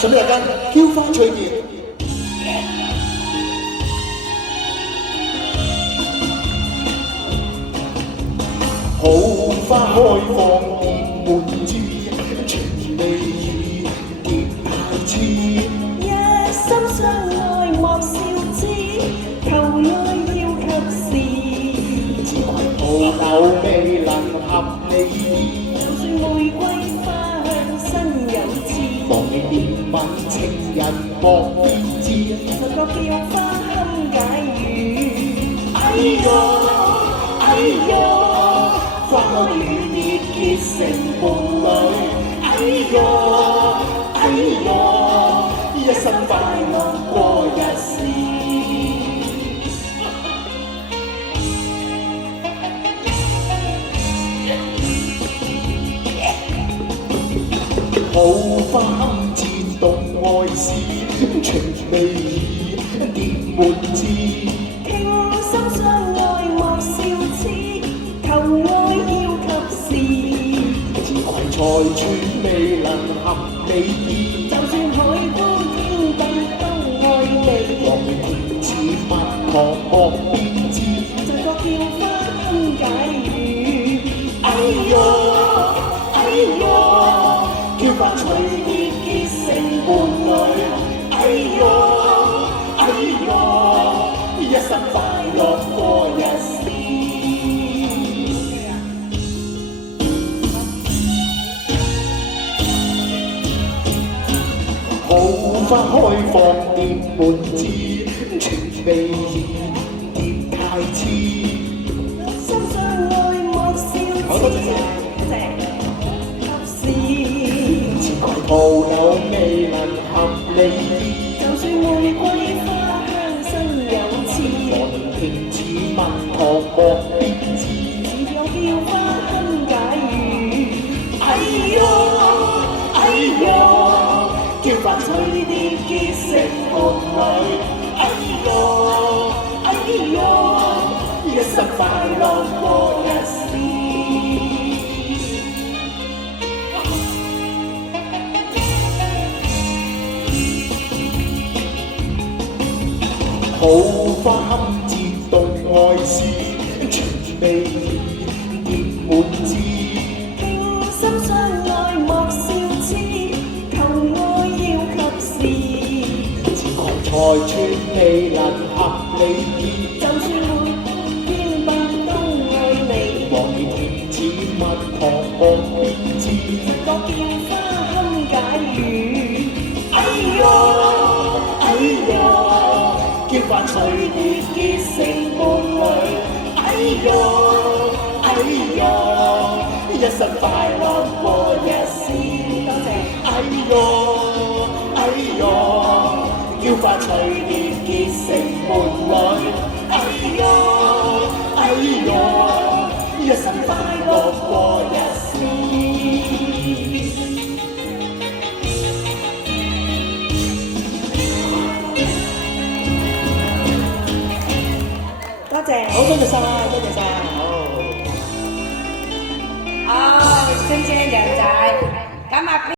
準備大家嬌花翠葉。好花開放結滿枝，情未已結太痴。一心相愛莫笑之，求愛要及時。只怪徒留未能合你意，就算玫瑰花香身有刺，望你憐憫情人莫變知，就覺叫花堪解語。哎唷哎唷。花開與你結成伴侶，哎唷哎唷，一生快樂過一時。好花堪戰動愛事，情未已結滿枝。傾心相愛莫笑痴，求愛要及時。只怪財寸未能合你意，就算海枯天地都愛你。浪甜似蜜糖莫變質，就覺叫花堪解語。哎唷哎唷，嬌花翠葉結成伴侶，哎唷哎唷，一生快樂過一時。好花開放結滿枝，情未已結太痴。心相愛莫笑痴，及時。只怪徒留未能合你意，就算玫瑰花香身有刺，浪甜似蜜糖莫變質，只有叫花堪解語。哎唷哎唷，嬌花翠葉結成伴侶，哎唷哎唷，一生快樂過一時。好花堪戰動愛事，情未已結滿枝。傾心相愛莫笑痴，求愛要及時。只怪財寸未能合你意，就算每天百都愛你。望你甜似蜜糖莫變質，覺叫花堪解語。哎唷哎唷，嬌花翠葉結成伴侶，哎唷哎唷，一生快樂過一時。多謝。哎唷哎唷，嬌花翠葉結成伴侶，哎唷哎唷，一生快樂過一時。多謝。好，多謝晒，多謝晒，好。哦，星星人仔，咁啊邊